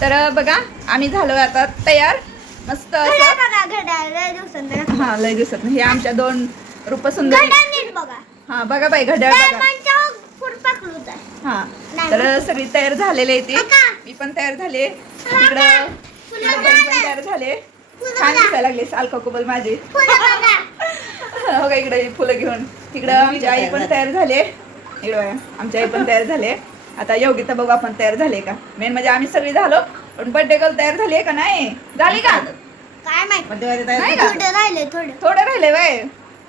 तर बघा आम्ही झालो आता तयार. मस्त हा लय दिसत हे आमच्या दोन रूप सुंदर हा बघा बाई घड्याळ बघा. हा. तर सगळी तयार झालेले आहे ती. मी पण तयार झाले बाई पण. तयार झाले छान. दिसायला लागले सालका कुबल माझे. हो का इकडे फुलं घेऊन. तिकडं आमची आई पण तयार झाले इकडं बघा, आमची आई पण तयार झाले आता योगिता बघू आपण तयार झाले का? मेन म्हणजे आम्ही सगळी झालो पण बर्थडे गर्ल तयार झाली आहे का नाही? झाली का? काय माहीत? नाही का? थोडं राहिले थोडं. थोडं राहिले वय.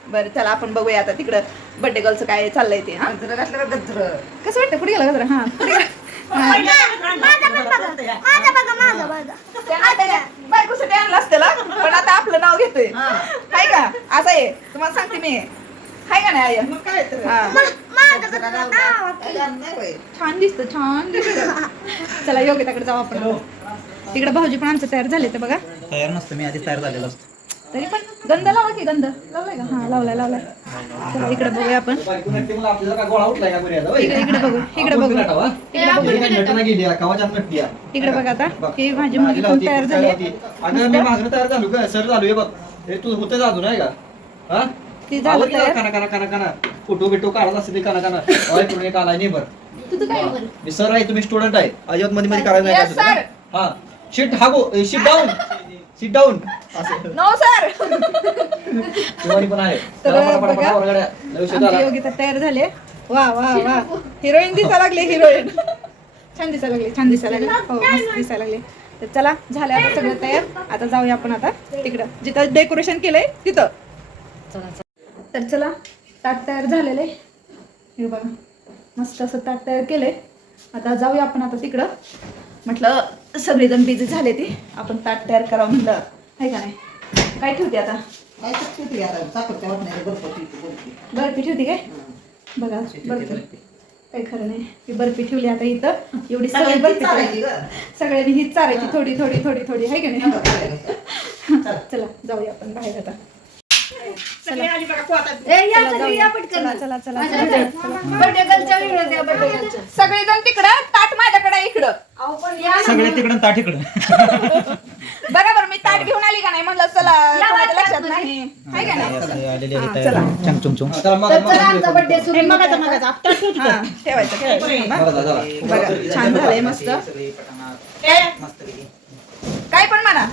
बरं चला आपण बघूया आता तिकडं बर्थडे गर्लचं काय चाललंय ते. हा कसं वाटतं कुठे गेला गजरा हा कुठे गेला? हा. माझं पण बघा माझं बघा. माझं बघा त्यांना त्याच्या बायकोसाठी आणलं असतं ना, पण आता आपलं नाव घेतोय. हाय का? असं आहे. तुम्हाला सांगते मी. हाय का नाही आई? हा माझं कसं नाव छान दिसतं छान दिसतं. चला योगिताकडे जाऊ आपण. तिकडे भाऊजी पण आमचं तयार झाले तर बघा. तयार नसतं मी आधी तयार झालेलो. असतो तरी पण गंध लावा की गंध? लावलाय का? हा लावलाय लावलाय. चला इकडे बघूया आपण. इकडे इकडे बघू इकडे बघू. इकडे बघा. आता ही माझी मुलगी पण तयार झाली. तयार झालो का सर झालो हे बघ. हे तू होते जातो नाही का? हा? ती झालं तयार. काना काना काना काना फोटो बिटो काढत असते ते काना काना. अय करून एक आलाय नाही बरं. मी सर आहे तुम्ही स्टुडंट आहे. अजिबात मध्ये मध्ये करायला नाही Yes, का sir. तुला? हा. शिट हा go sit down sit down असं. नो सर शिवानी पण आहे. तर चला, पटा, पटा, बघा. पटा, वर्गाड्या. लय उशीर आमची झाला. योगिता तयार झाले. वा वा वा. हिरोईन दिसायला लागले हिरोईन छान दिसायला लागले छान दिसायला लागले. हो मस्त दिसायला लागले. तर चला झालं आता सगळं तयार. आता जाऊया आपण आता तिकडं. जिथं डेकोरेशन केलंय तिथं. तर चला ताट तयार झालेले. हे बघा मस्त असं ताट तयार केलंय. आता जाऊया आपण आता तिकडं. म्हटलं सगळेजण बिझी झाले ती. आपण ताट तयार करावं म्हटलं. आहे का नाही? काय ठेवते आता? बर्फी ठेवती काय? बघा बर्फी काही खरं नाही. ती बर्फी ठेवली आता इथं. एवढी सगळी बर्फी. सगळ्यांनी हीच चारायची थोडी थोडी थोडी थोडी. आहे का नाही? चला जाऊया आपण बाहेर आता. चला. चला. चला चला सगळेजण तिकडं ताट माझ्याकडे इकडं. सगळे तिकडं ताट इकडं. बरोबर मी ताट घेऊन आली का नाही? म्हणलं चला कोणाच्या लक्षात नाही. आहे का नाही? आलेले हा, आहेत. चला. चंग चुंग चुंग चला मग हा ठेवायचं ठेवायचं. बघा. बघा. छान झालंय मस्त. काय पण म्हणा.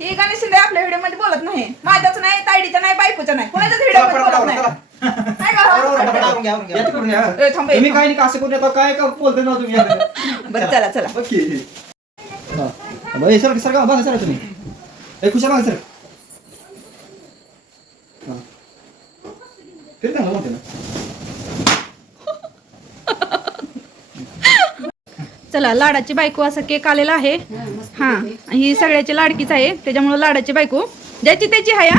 ही गणेश शिंदे आपल्या व्हिडिओमध्ये बोलत नाही. माझ्याच नाही तायडीचं नाही बायकोचं नाही. कोणाच्याच व्हिडिओमध्ये बोलत नाही. काय. ए, थांब, ए, तुम्ही नाही असं करून येतो काय का बोलते ना तुम्ही? बरं चला चला. ओके. हा. हे सर सर का बघा सर तुम्ही. हे खुशा बघा सर हा. फिरता ना म्हणते ना चला लाडाची बायको असा केक आलेला आहे. हा ही सगळ्याची लाडकीच आहे त्याच्यामुळे लाडाची बायको. ज्याची त्याची आहे हा.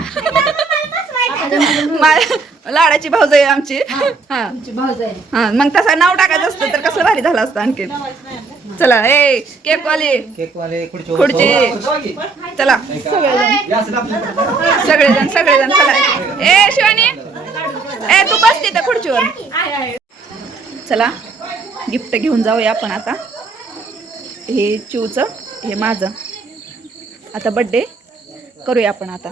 लाडाची भाऊज आहे आमची. हा. हा मग तसं नाव टाकायचं असतं तर कसलं भारी झालं असतं आणखी चला ए केक वाले केक वाले खुर्ची खुर्ची. चला. सगळेजण सगळेजण चला. ए शिवानी. ए तू बस तिथं खुर्चीवर. चला गिफ्ट घेऊन जाऊया आपण आता. हे चिवचं हे माझं. आता बड्डे करूया आपण आता.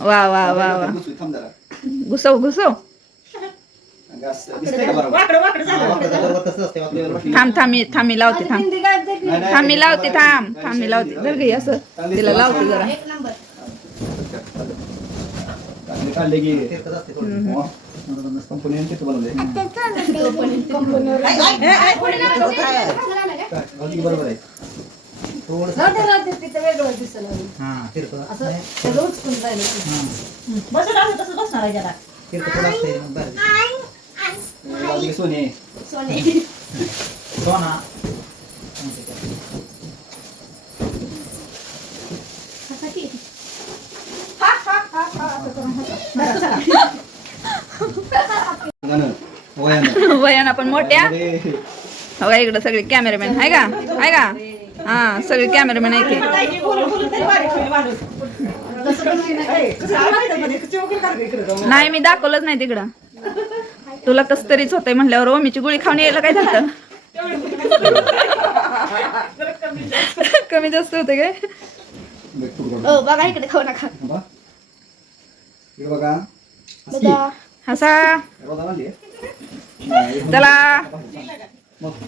वा वा वा वा. घुसव घुसव? हा. थांब थांब मी थांब लावते थांब. थांब लावते थांब थांब लावते. जर घे असं. तिला लावते जरा. चांगली तिथं बनवलंय. बरोबर आहे थोडंसं. हा, तिरकं. हा. तिरकं वयानं. पण मोठ्या. हो का इकडं सगळे कॅमेरामॅन आहे का? आहे का? हा सगळे कॅमेरामॅन आहे ते नाही मी दाखवलंच नाही तिकडं. तुला कस तरीच होतंय म्हणल्यावर ओमीची गोळी खाऊन यायला काय झालं? कमी जास्त होते काय? बघ. हो बघा इकडे खाऊ नका. बघा. हसा चला.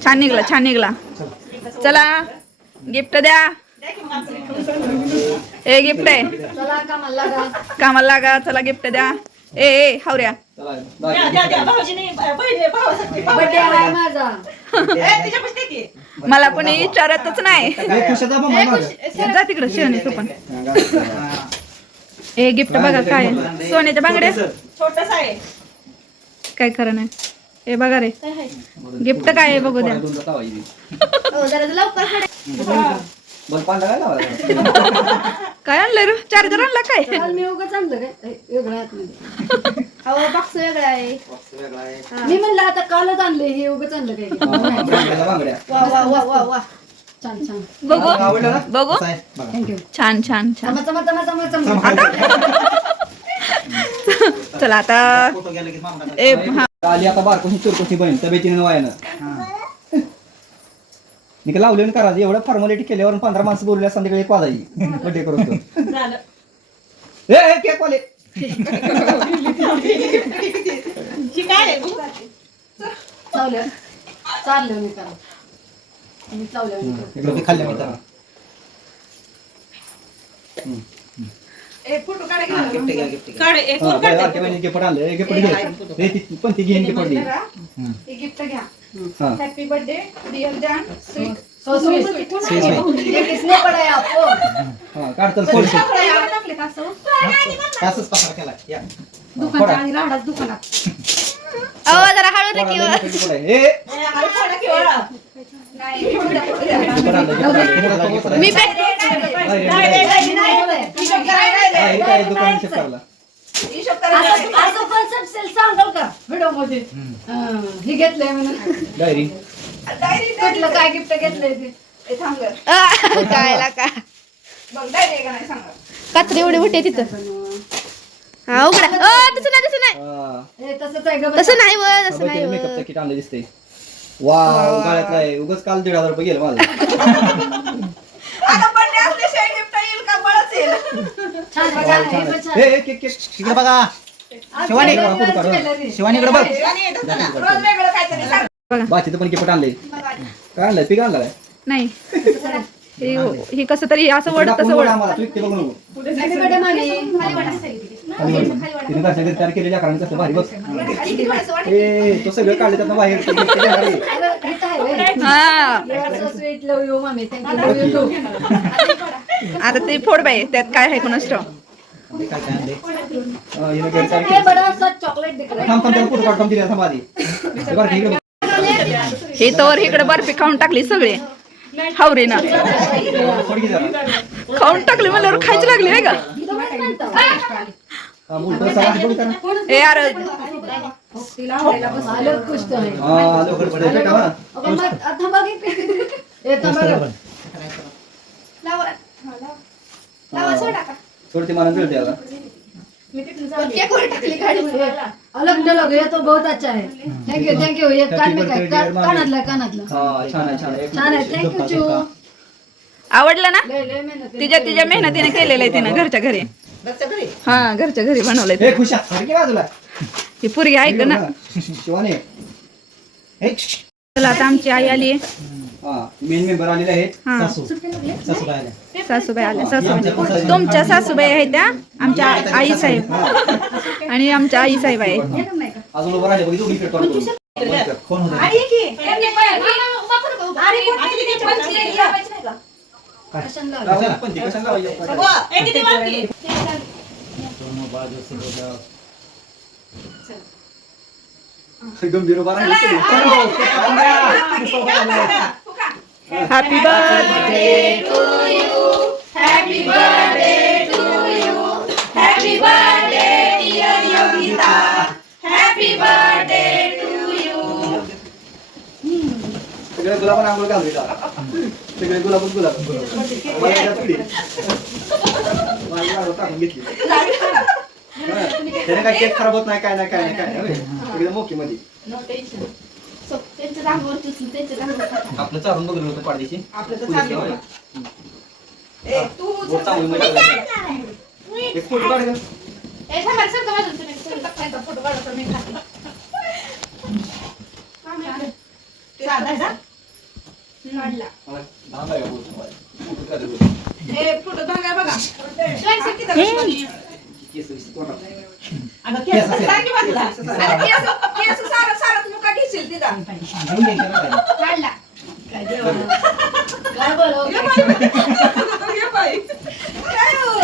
छान निघला छान निघला. चला. गिफ्ट द्या. ए गिफ्ट आहे. कामाला लागा चला गिफ्ट द्या. ए ए हावऱ्या. मला पण विचारतच नाही. जा तिकडं शिवणी तू पण. ए गिफ्ट बघा काय सोन्याच्या बांगड्या. काय खरं नाही. ए बघा रे. गिफ्ट काय आहे बघू द्या. हो? काय आणलं रे? चार्जर आणला काय? काल मी उगाच आणलं काय वेगळं आतमध्ये हो बॉक्स वेगळा आहे. वेगळा आहे. मी म्हणलं आता कालच आणले हे उगाच आणलं काय? हा. वा वा वा वा वा. छान छान. बघू? बघू. आहे? छान छान छान. चला आता ए हा. आली आता बारकोशी चुरकोशी बहीण तब्येतीने वायानं. निका लावले ना करा एवढं फॉर्मॅलिटी केल्यावर पंधरा माणसं बोलल्या संध्याकाळी एक वाजायची. बड्डे करून ए ए, केक वाले. चावलं. चाललं मी करा मी चावलं खाल्ल्या हा, बरं, बारक्या बहिणीने गिफ्ट आणलं ती- पण ती घेईन गिफ्ट गिफ्ट घ्या. हा. हॅपी बर्थडे डिअर जॅन दुकानात जरा हळू मी नाही, नाही, नाही. काय दुकान हिशोब करायला. असं असं कॉन्सेप्ट सेल सांगाल का व्हिडिओमध्ये अं, हे घेतलंय म्हणून डायरी कुठलं काय गिफ्ट घेतलंय ते काय का कात्री एवढी मोठी आहे तिथं हा उघडा तसं नाही तसं नाही तसं नाही व तसं नाही मेकअपचं व. किट आणलं दिसते वाव गाळ्यातला आहे उगाच काल दीड हजार रुपये गेलं छान हे पण छान केक, केक. इकडे बघा. शिवानी, इकडे बघा. शिवानी बघ. बाकीचं पण गिफ्ट आणलंय. काय आणलंय? पीक आणलाय? नाही. हे हे कसं तरी असं वड तसं बघ वड. आम्हाला तू इकडे बघ नको. तिने तयार केलेल्या कारण कसं भारी बघ. ए तो सगळं काढले त्यातनं बाहेर. हा. आता ते फोड बाई त्यात काय आहे कोणास. हा, तर इकडे बर्फी खाऊन टाकली सगळे. की जरा. खाऊन टाकली म्हणल्यावर खायची लागली आहे का? इथं काय म्हणता? हा, बोल, बस, आवाज बघ त्याला. ए यार आलं खुश तो है. हा, लवकर पडेल. भेटा हा. अगं, मग आता बघ इकडे. हे थांबा गं. सोड ते मला मिळते आता हे, अलग डलग ये तो बहुत अच्छा है थँक्यू थँक्यू हे कान में काय का- कानातलं कानातलं हा छान आहे छान आहे छान आहे थँक्यू चू आवडलं ना लय लय मेहनत तिच्या तिच्या मेहनतीने केलेलं आहे तिनं घरच्या घरी हा घरच्या घरी बनवलंय हे खुशा सारखी बाजूला. ही पुरगी ऐक ना? शिवाने. हे चला आता आमची आई आली हा मेन मेंबर आलेले आहेत. हा. सासूबाई आल्या. सासूबाई. आल्या सासूबाई तुमच्या सासूबाई आहेत त्या आमच्या आई साहेब. आणि आमच्या आई साहेब आहेत. अजून उभं राहिले बघ दोघी करून कोण होतं? कशाला पण ते कशाला लावायचं? गंभीर उभा राहिले सगळे. हॅपी बर्थडे सगळे गुलाबाने आंघोळ घालू इथं. सगळे गुलाबच गुलाब मला टाकून घेतली त्याने काय केक खराब होत नाही काय नाही काय नाही काय नाही. ओके मध्ये आपलं चालून बघलं होतं पाडदेशी. एक फोटो काढ गं. ए थांबा सर का तुम्ही त्यांचा फोटो काढतो मी खाते. साधा आहे ना? काढला तुम्हाला? फोटो धागा बघा. शिवाजी किती रसवानी आहे. केस बिस तोंडात. अगं, केस सांग की बाजूला. अगं, केस- केस सारं- सारं मुका घेशील तिचा. घेऊन घ्यायचं ना काय. काढला काय बोलव ये बाई. ये बाई. काय हो?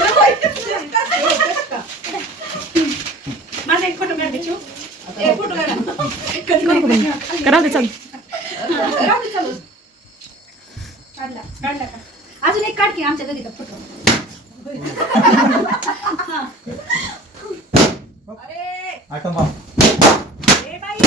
ये बाई. माझा एक फोटो काढ चिऊ. एक फोटो काढ. करा चालू राहू दे चालू. काढला काढला का अजून एक काढ की आमच्या घरी का फोटो अरे. ए बाई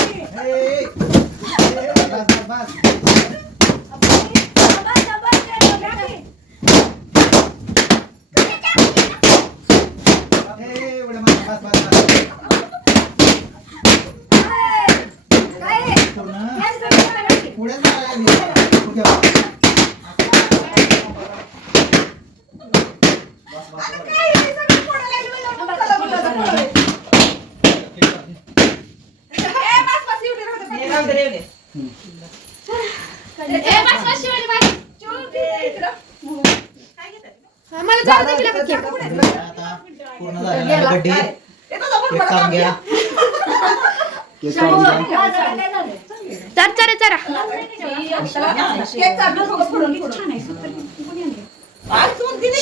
ए, एवढं मागे, बस, बस, बस. पूर्ण. पुढेच मारायला लागली. पुढे वा. ए, बस, बस, एवढे राहू दे, बस. ए बस बस शिवानी बस चिऊ, तिथे इकडं. काय घेताय? मला जाऊ दे तिला बघ. आता पूर्ण झालेला आहे बर्थडे. ए, तुझा फोटो केक मला काढून काढ. घ्या. चर चर चरा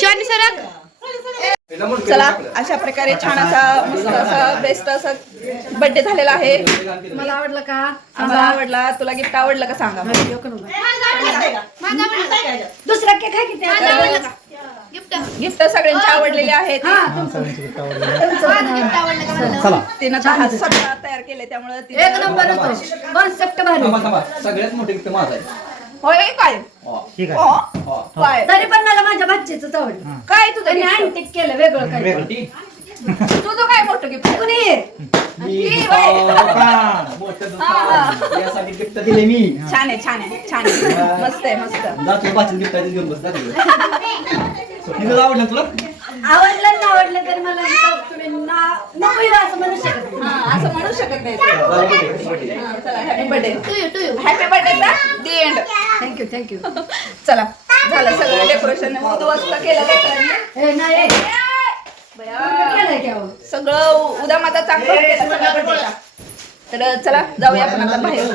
चालू सरक चला. अशा प्रकारे छान असा मस्त असा बेस्ट असा बर्थडे झालेला आहे. मला आवडलं का? आम्हाला आवडला. तुला गिफ्ट आवडलं का सांगा? दुसरा केक आहे की? त्या गिफ्ट सगळ्यांचे आवडलेले आहेत. हा, चला. तिनं स्वतः तयार केले त्यामुळे तिने- एक नंबर होतो. कॉन्सेप्ट भारी थांबा, थांबा. सगळ्यात मोठे गिफ्ट माझं आहे. होय काय हो. ठीक हो? आहे. हो. काय तरी पण मला माझ्या भाचीच आवडलं. काय तुझं त्यांनी gift? अँटिक केलं वेगळं काय. ठीक. तुझं काय मोठं गिफ्ट कुणी? मी ही बाई. दुकान, मोठं दुकान. यासाठी गिफ्ट दिले मी. छान आहे छान आहे छान आहे. मस्त आहे मस्त जातो पाचशे गिफ्ट आहे ते घेऊन बस सुट्टीचं आवडलं तुला आवडलं ना आवडलं तरी मला इथं तुम्ही ना नको येऊ असं म्हणू शकत नाही. हा असं म्हणू शकत नाही. हा, चला happy birthday to you to you happy बर्थडेचा the end thank you thank you चला झालं सगळं डेकोरेशन केलं लेकरांनी. ए नाही बया. केलंय की अहो. सगळं उद्या माझा चांगलं. तर चला जाऊया आपण आता बाहेर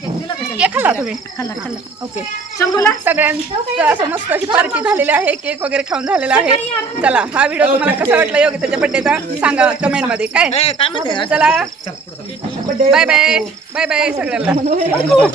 केक खाल्ला तुम्ही? खाल्ला खाल्ला. ओके. शंभूला सगळ्यांचं असं मस्त अशी पार्टी झालेली आहे. केक वगैरे खाऊन झालेला आहे. चला हा व्हिडिओ तुम्हाला कसा वाटला योगिताच्या बर्थडेचा सांगा कमेंटमध्ये काय चला. बाय बाय बाय बाय सगळ्यांना.